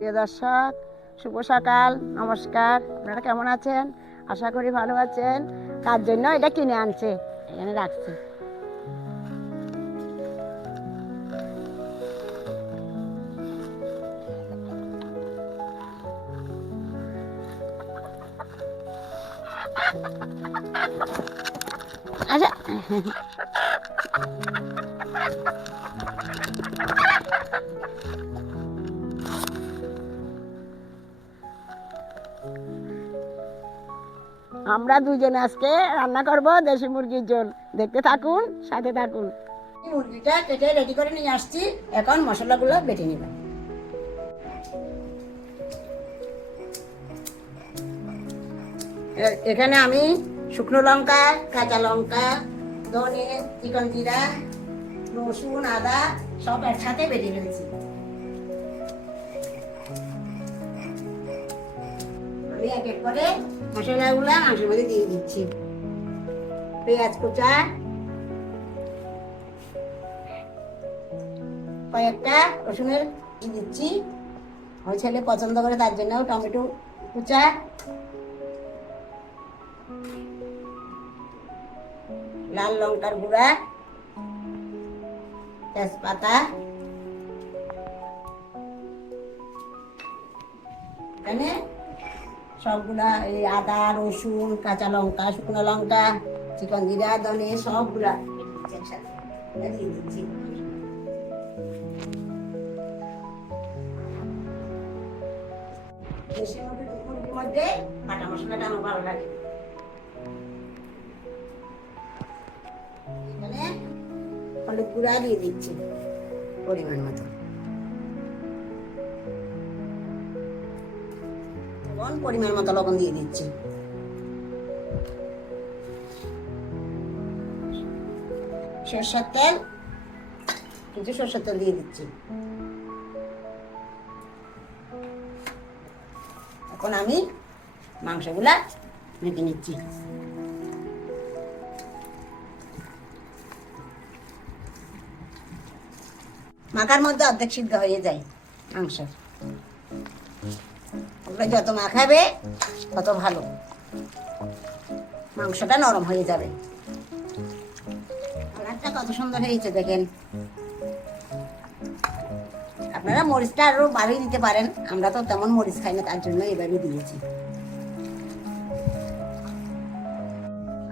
প্রিয় দর্শক, শুভ সকাল, নমস্কার। আপনারা কেমন আছেন? আশা করি ভালো আছেন। তার জন্য এটা কিনে আনছে, এখানে রাখছে। আচ্ছা, আমরা দুজনে আজকে রান্না করব দেশি মুরগির ঝোল। দেখতে থাকুন, সাথে থাকুন। মুরগিটা কেটে রেডি করে নিয়ে আসছি, এখন মশলাগুলো বেটে নিব। এখানে আমি শুকনো লঙ্কা, কাঁচা লঙ্কা, ধনে, চিকন জিরা, রসুন, আদা সব একসাথে বেটে ফেলেছি। আমি এক এক করে মশলাগুলো মাংসের মধ্যে দিয়ে দিচ্ছি। পেঁয়াজ কুচা, কয়েকটা রসুনের দিচ্ছি, ওই ছেলে পছন্দ করে তার জন্য টমেটো কুচা, লাল লঙ্কার গুঁড়া, তেজপাতা, এখানে সবগুলা এই আদা, রসুন, কাঁচা লঙ্কা, শুকনো লঙ্কা, চিকন জিরা, ধনে সবগুলা একসাথে দিয়ে দিচ্ছি। দেশি মুরগির মধ্যে বাটা মশলাটা আমার ভালো লাগে। এখানে হলুদ গুঁড়া দিয়ে দিচ্ছি পরিমাণ মতো, পরিমাণ মতো লবণ দিয়ে দিচ্ছি। সরষের তেল, কিছু সরষের তেল দিয়ে দিচ্ছি। এখন আমি মাংসগুলা মেখে নিচ্ছি। মাখার মধ্যে অর্ধেক সিদ্ধ হয়ে যায় মাংস। ওগুলো যত মাখাবে তত ভালো, মাংসটা নরম হয়ে যাবে। কালারটা কত সুন্দর হয়েছে দেখেন। আপনারা মরিচটা আরো বাড়িয়ে দিতে পারেন, আমরা তো তেমন মরিচ খাই না, তার জন্য এভাবে দিয়েছি।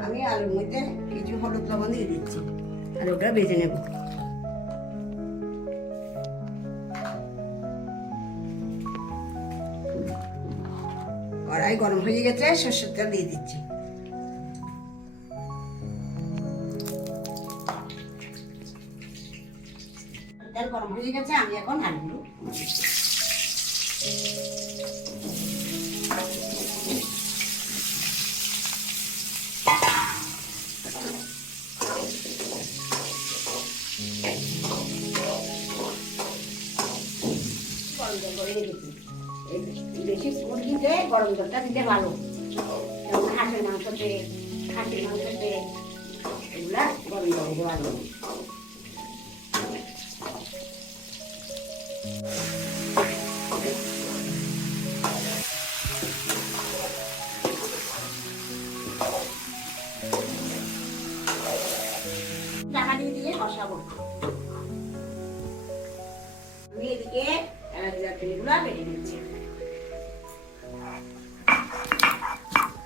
আমি আলুর মধ্যে কিছু হলুদ লবণ দিয়ে দিচ্ছি, আর ওটা ভেজে নেব। কড়াই গরম হয়ে গেছে, সরষের তেল দিয়ে দিচ্ছি। তেল গরম হয়ে গেছে, আমি এখন আলুগুলো বেশি মুরগিতে গরম জলটা দিতে ভালো, যেমন হাঁসের মাংসতে, খাসির মাংসতে এগুলা গরম জল দিতে ভালো। ঢাকা দিয়ে বসাবো। আমি এদিকে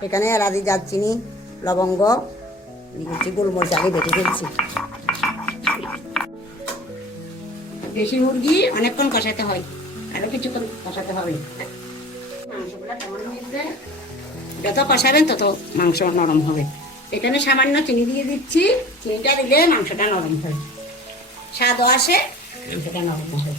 এখানে এলাচি, দারচিনি, লবঙ্গ, গোলমরিচ আগে বেটে ফেলছি। দেশি মুরগি অনেকক্ষণ কষাতে হয়, আরো কিছুক্ষণ কষাতে হবে। মাংসগুলা কেমন হয়েছে, যত কষাবেন তত মাংস নরম হবে। এখানে সামান্য চিনি দিয়ে দিচ্ছি, চিনিটা দিলে মাংসটা নরম হয়, স্বাদও আসে, মাংসটা নরম হয়।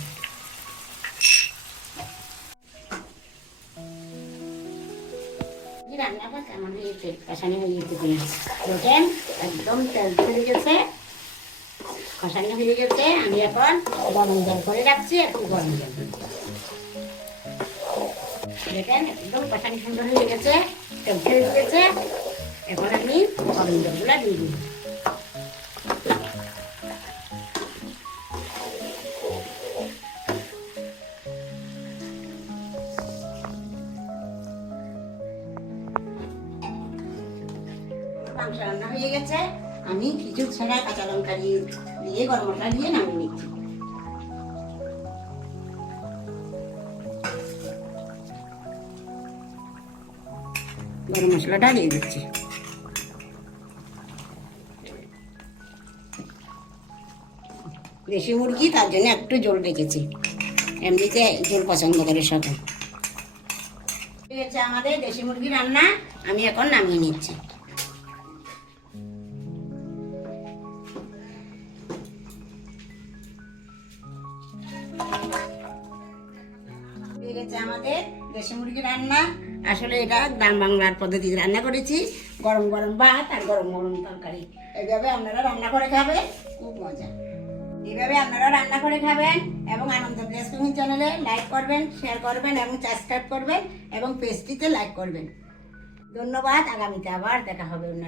রান্নাটা কেমন হয়েছে, কষানি হয়ে গেছে কিনা দেখেন, একদম তেল ছেড়ে গেছে, কষানি হয়ে গেছে। আমি এখন গরম জল করে রাখছি, একটু গরম জল দেখেন, একদম কষানি সুন্দর হয়ে গেছে, তেল ছেড়ে গেছে। এখন আমি গরম জলগুলা দিয়ে দিই। মাংস রান্না হয়ে গেছে। আমি কিছু ছাড়া কাঁচা লঙ্কা দিয়ে গরম মশলা দিয়ে নামিয়ে নিচ্ছি। গরম মশলাটা দিয়ে দিচ্ছি। দেশি মুরগি, তার জন্য একটু জল রেখেছি, এমনিতে জল পছন্দ করে সবাই। ঠিক আছে, আমাদের দেশি মুরগি রান্না আমি এখন নামিয়ে নিচ্ছি। ঠিক আছে, আমাদের দেশি মুরগি রান্না। আসলে এটা গ্রাম বাংলার পদ্ধতিতে রান্না করেছি। গরম গরম ভাত আর গরম গরম তরকারি, এইভাবে আপনারা রান্না করে খাবেন, খুব মজা। এইভাবে আপনারা রান্না করে খাবেন এবং আনন্দ ভিলেজ কুকিং চ্যানেলে লাইক করবেন, শেয়ার করবেন এবং সাবস্ক্রাইব করবেন এবং পেজটিতে লাইক করবেন। ধন্যবাদ। আগামীতে আবার দেখা হবে অন্য